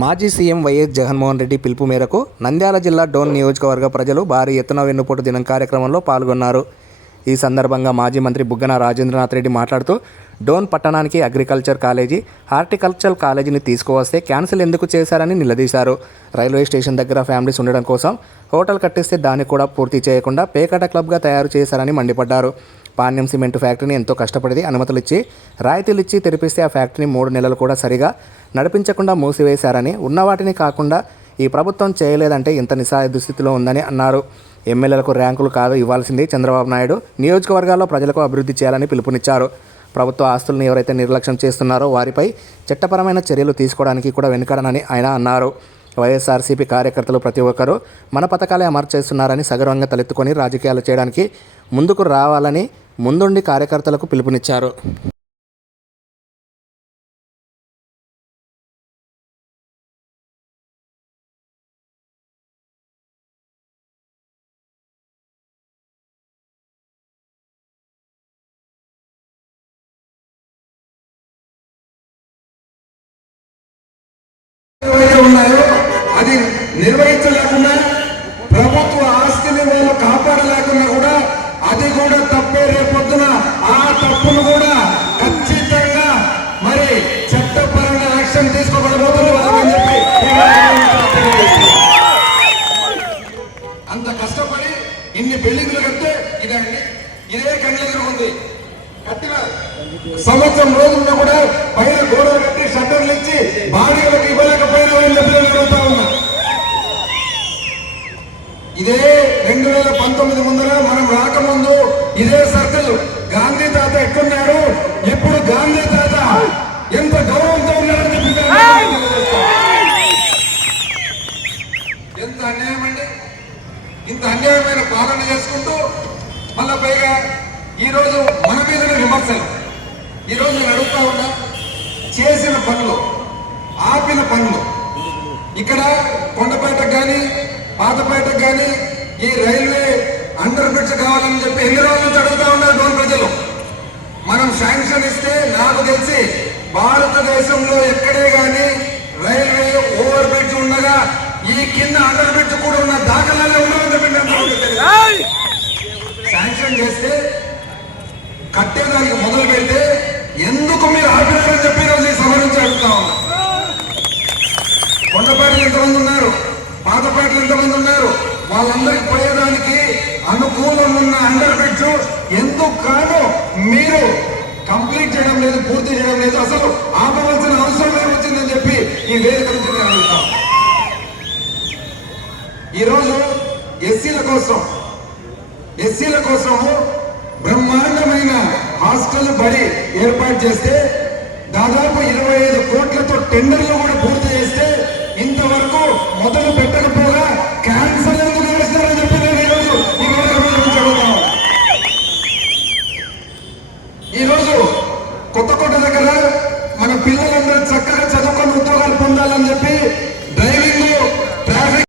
మాజీ CM YS Jaganmohan Reddy పిలుపు మేరకు నంద్యాల జిల్లా డోన్ నియోజకవర్గ ప్రజలు భారీ ఎత్తున వెన్నుపోటు దినం కార్యక్రమంలో పాల్గొన్నారు. ఈ సందర్భంగా మాజీ మంత్రి బుగ్గన రాజేంద్రనాథ్ రెడ్డి మాట్లాడుతూ డోన్ పట్టణానికి అగ్రికల్చర్ కాలేజీ హార్టికల్చర్ కాలేజీని తీసుకువస్తే క్యాన్సిల్ ఎందుకు చేశారని నిలదీశారు. రైల్వే స్టేషన్ దగ్గర ఫ్యామిలీస్ ఉండడం కోసం హోటల్ కట్టిస్తే దాన్ని కూడా పూర్తి చేయకుండా పేకాట క్లబ్గా తయారు చేశారని మండిపడ్డారు. పాణ్యం సిమెంట్ ఫ్యాక్టరీని ఎంతో కష్టపడి అనుమతులు ఇచ్చి రాయితీలు ఇచ్చి తెరిపిస్తే ఆ ఫ్యాక్టరీని మూడు నెలలు కూడా సరిగా నడిపించకుండా మూసివేశారని ఉన్న వాటిని కాకుండా ఈ ప్రభుత్వం చేయలేదంటే ఇంత నిస్సహాయ దుస్థితిలో ఉందని అన్నారు. ఎమ్మెల్యేలకు ర్యాంకులు కాదు ఇవ్వాల్సింది చంద్రబాబు నాయుడు. నియోజకవర్గాల్లో ప్రజలకు అభివృద్ధి చేయాలని పిలుపునిచ్చారు. ప్రభుత్వ ఆస్తులను ఎవరైతే నిర్లక్ష్యం చేస్తున్నారో వారిపై చట్టపరమైన చర్యలు తీసుకోవడానికి కూడా వెనుకడనని ఆయన అన్నారు. వైఎస్ఆర్సీపీ కార్యకర్తలు ప్రతి ఒక్కరూ మన పథకాలే అమలు చేస్తున్నారని సగర్వంగా తలెత్తుకొని రాజకీయాలు చేయడానికి ముందుకు రావాలని ముందుండి కార్యకర్తలకు పిలుపునిచ్చారు. కడితే ఇదే అండి ఇదే ఉంది. కట్టిన సంవత్సరం రోజుల్లో కూడా పైన గోడలు కట్టి షట్టర్లు ఇచ్చి బాడీలకు ఇవ్వలేకపోయినా అడుగుతా ఉన్నా ఇదే రెండు వేల పంతొమ్మిది ముందర మనం రాకముందు ఇదే సర్కిల్. గాంధీ తాత ఎక్కడున్నాడు? ఇప్పుడు గాంధీ తాత ఎంత గౌరవంతో ఉన్నాడని చెప్పి ఎంత అన్యాయం అండి? ఇంత అన్యాయమైన పాలన చేసుకుంటూ మళ్ళా పైగా ఈరోజు మన మీదనే విమర్శలు. ఈరోజు నేను అడుగుతా ఉన్నా చేసిన పనులు ఆపిన పనులు. ఇక్కడ కొండపేటకు కానీ పాతపేటకు కానీ ఈ రైల్వే అండర్ బ్రిడ్జ్ కావాలని చెప్పి ఎన్ని రోజుల నుంచి అడుగుతా ఉన్నారు డోన్ ప్రజలు? మనం శాంక్షన్ ఇస్తే నాకు తెలిసి భారతదేశంలో ఎక్కడే గాని రైల్వే ఓవర్ బ్రిడ్జ్ ఉండగా ఈ కింద అండర్ బ్రిడ్జ్ కూడా ఉన్న దాఖలాలే ఉండవని చెప్పి నేను మీకు తెలియజేస్తున్నాను. శాంక్షన్ చేస్తే కట్టేదానికి మొదలు పెడితే ఎందుకు మీరు ఆపినారని చెప్పి ఈరోజు ఈ సభ నుంచి అడుగుతా ఉన్నా కొండపేటలు ఎంతమంది ఉన్నారు పాతపేటలు ఎంతమంది ఉన్నారు వాళ్ళందరికీ పోయేదానికి అనుకూలం ఎందుకు కాను మీరు కంప్లీట్ చేయడం లేదు పూర్తి చేయడం లేదు. అసలు ఆపవలసిన అవసరం ఏమొచ్చిందని చెప్పి ఈ వేదిక నుంచి నేను అడుగుతాను ఈరోజు ఎస్సీల కోసం ఎస్సీల కోసము బ్రహ్మాండమైన హాస్టల్ బడి ఏర్పాటు చేస్తే దాదాపు ఇరవై ఐదు కోట్లతో టెండర్లు కూడా de.